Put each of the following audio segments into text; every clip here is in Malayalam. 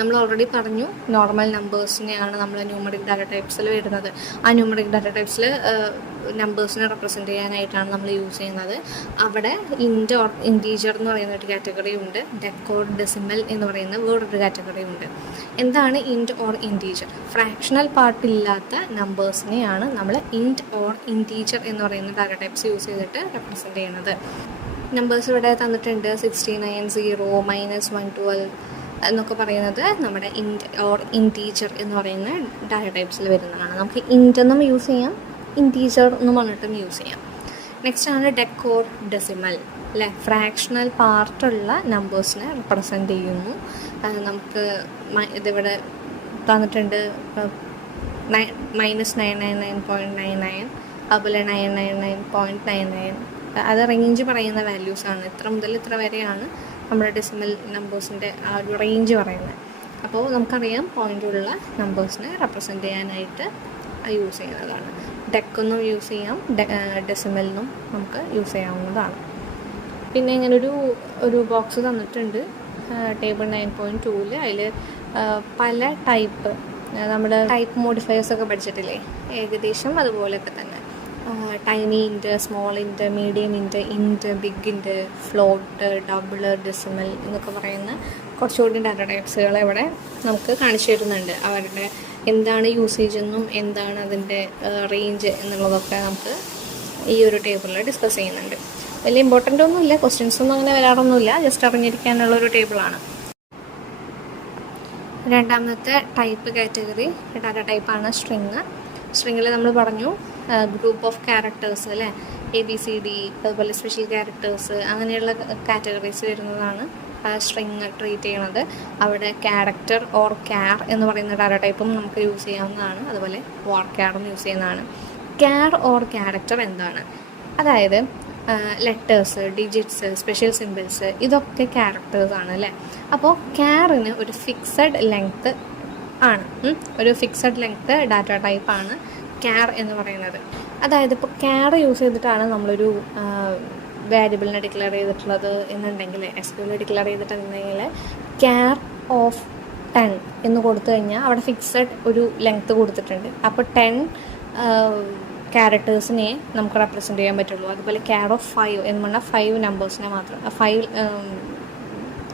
നമ്മൾ ഓൾറെഡി പറഞ്ഞു നോർമൽ നമ്പേഴ്സിനെയാണ് നമ്മൾ ന്യൂമറിക് ഡാറ്റ ടൈപ്സിൽ വരുന്നത്. ആ ന്യൂമറിക് ഡാറ്റ ടൈപ്സിൽ നമ്പേഴ്സിനെ റെപ്രസെൻറ്റ് ചെയ്യാനായിട്ടാണ് നമ്മൾ യൂസ് ചെയ്യുന്നത്. അവിടെ ഇൻറ്റ് ഓർ ഇൻറ്റീജർ എന്ന് പറയുന്ന ഒരു കാറ്റഗറി ഉണ്ട്, ഡെക്കോഡ് ഡെസിമൽ എന്ന് പറയുന്ന വേറൊരു കാറ്റഗറി ഉണ്ട്. എന്താണ് ഇൻറ്റ് ഓർ ഇൻറ്റീജർ? ഫ്രാക്ഷണൽ പാർട്ടില്ലാത്ത നമ്പേഴ്സിനെയാണ് നമ്മൾ ഇൻറ്റ് ഓർ ഇൻറ്റീജർ എന്ന് പറയുന്ന ഡാറ്റ ടൈപ്സ് യൂസ് ചെയ്തിട്ട് റെപ്രസെൻറ്റ് ചെയ്യുന്നത്. നമ്പേഴ്സ് ഇവിടെ തന്നിട്ടുണ്ട് 69, 0, -112 എന്നൊക്കെ പറയുന്നത് നമ്മുടെ ഇൻറ്റ് ഓർ ഇൻറ്റീജർ എന്ന് പറയുന്ന ഡാറ്റ ടൈപ്സിൽ വരുന്നതാണ്. നമുക്ക് ഇൻറ്റ് എന്നും യൂസ് ചെയ്യാം, ഇൻറ്റീജർ എന്നും പറഞ്ഞിട്ടും യൂസ് ചെയ്യാം. നെക്സ്റ്റ് ആണ് ഡെക്കോഡ് ഡെസിമൽ അല്ലേ. ഫ്രാക്ഷണൽ പാർട്ടുള്ള നമ്പേഴ്സിനെ റെപ്രസെൻറ്റ് ചെയ്യുന്നു. നമുക്ക് ഇതിവിടെ തന്നിട്ടുണ്ട് -999.99, അതുപോലെ 999.99. അത് റേഞ്ച് പറയുന്ന വാല്യൂസാണ്. ഇത്ര മുതൽ ഇത്ര വരെയാണ് നമ്മുടെ ഡെസിമൽ നമ്പേഴ്സിൻ്റെ ആ ഒരു റേഞ്ച് പറയുന്നത്. അപ്പോൾ നമുക്കറിയാം പോയിൻ്റുള്ള നമ്പേഴ്സിനെ റെപ്രസെൻറ്റ് ചെയ്യാനായിട്ട് യൂസ് ചെയ്യുന്നതാണ്. ഡെക്കെന്നും യൂസ് ചെയ്യാം, ഡെസിമലിനും നമുക്ക് യൂസ് ചെയ്യാവുന്നതാണ്. പിന്നെ ഇങ്ങനൊരു ബോക്സ് തന്നിട്ടുണ്ട് ടേബിൾ 9.2. അതിൽ പല ടൈപ്പ് നമ്മൾ ടൈപ്പ് മോഡിഫയേഴ്സൊക്കെ പഠിച്ചിട്ടില്ലേ, ഏകദേശം അതുപോലെയൊക്കെ തന്നെ tiny int, small int, medium int, big int, float, double, decimal എന്നൊക്കെ പറയുന്ന കുറച്ചുകൂടി ഡാറ്റ ടൈപ്സുകൾ ഇവിടെ നമുക്ക് കാണിച്ചു തരുന്നുണ്ട്. അവരുടെ എന്താണ് യൂസേജ് എന്നും എന്താണ് അതിൻ്റെ റേഞ്ച് എന്നുള്ളതൊക്കെ നമുക്ക് ഈ ഒരു ടേബിളിൽ ഡിസ്കസ് ചെയ്യുന്നുണ്ട്. വലിയ ഇമ്പോർട്ടൻ്റ് ഒന്നുമില്ല, ക്വസ്റ്റ്യൻസൊന്നും അങ്ങനെ വരാറൊന്നുമില്ല, ജസ്റ്റ് അറിഞ്ഞിരിക്കാനുള്ളൊരു ടേബിളാണ്. രണ്ടാമത്തെ ടൈപ്പ് കാറ്റഗറി ഡാറ്റ ടൈപ്പാണ് സ്ട്രിങ്. സ്ട്രിങ്ങിൽ നമ്മൾ പറഞ്ഞു ഗ്രൂപ്പ് ഓഫ് ക്യാരക്ടേഴ്സ് അല്ലേ, ABCD, അതുപോലെ സ്പെഷ്യൽ ക്യാരക്ടേഴ്സ്, അങ്ങനെയുള്ള കാറ്റഗറീസ് വരുന്നതാണ് സ്ട്രിങ് ട്രീറ്റ് ചെയ്യണത്. അവിടെ ക്യാരക്ടർ ഓർ ക്യാർ എന്ന് പറയുന്ന ഡാറ്റ ടൈപ്പും നമുക്ക് യൂസ് ചെയ്യാവുന്നതാണ്, അതുപോലെ വാർ ക്യാറും യൂസ് ചെയ്യുന്നതാണ്. ക്യാർ ഓർ ക്യാരക്ടർ എന്താണ്? അതായത് ലെറ്റേഴ്സ്, ഡിജിറ്റ്സ്, സ്പെഷ്യൽ സിമ്പിൾസ്, ഇതൊക്കെ ക്യാരക്ടേഴ്സാണ് അല്ലേ. അപ്പോൾ ക്യാറിന് ഒരു ഫിക്സഡ് ലെങ്ത്ത് ആണ്, ഒരു ഫിക്സഡ് ലെങ്ത്ത് ഡാറ്റ ടൈപ്പാണ് ക്യാർ എന്ന് പറയുന്നത്. അതായത് ഇപ്പോൾ ക്യാർ യൂസ് ചെയ്തിട്ടാണ് നമ്മളൊരു വാരിയബിളിനെ ഡിക്ലെയർ ചെയ്തിട്ടുള്ളത് എന്നുണ്ടെങ്കിൽ, SQL ഡിക്ലെയർ ചെയ്തിട്ടുണ്ടെങ്കിൽ ക്യാർ ഓഫ് 10 എന്ന് കൊടുത്തു കഴിഞ്ഞാൽ അവിടെ ഫിക്സഡ് ഒരു ലെങ്ത്ത് കൊടുത്തിട്ടുണ്ട്. അപ്പോൾ 10 ക്യാരക്ടേഴ്സിനെ നമുക്ക് റെപ്രസെൻറ്റ് ചെയ്യാൻ പറ്റുള്ളൂ. അതുപോലെ ക്യാർ ഓഫ് 5 എന്ന് പറഞ്ഞാൽ 5 നമ്പേഴ്സിനെ മാത്രം, 5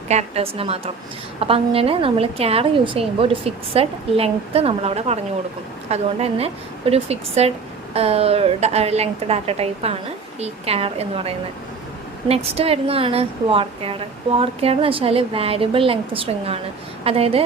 ക്യാരക്ടേഴ്സിനെ മാത്രം. അപ്പോൾ അങ്ങനെ നമ്മൾ ക്യാർ യൂസ് ചെയ്യുമ്പോൾ ഒരു ഫിക്സഡ് ലെങ്ത്ത് നമ്മളവിടെ പറഞ്ഞു കൊടുക്കും. അതുകൊണ്ട് തന്നെ ഒരു ഫിക്സഡ് ലെങ്ത്ത് ഡാറ്റ ടൈപ്പാണ് ഈ ക്യാർ എന്ന് പറയുന്നത്. നെക്സ്റ്റ് വരുന്നതാണ് വാർ ക്യാർ. വാർ ക്യാർ എന്ന് വെച്ചാൽ വാരിയബിൾ ലെങ്ത്ത് സ്ട്രിങ് ആണ്. അതായത്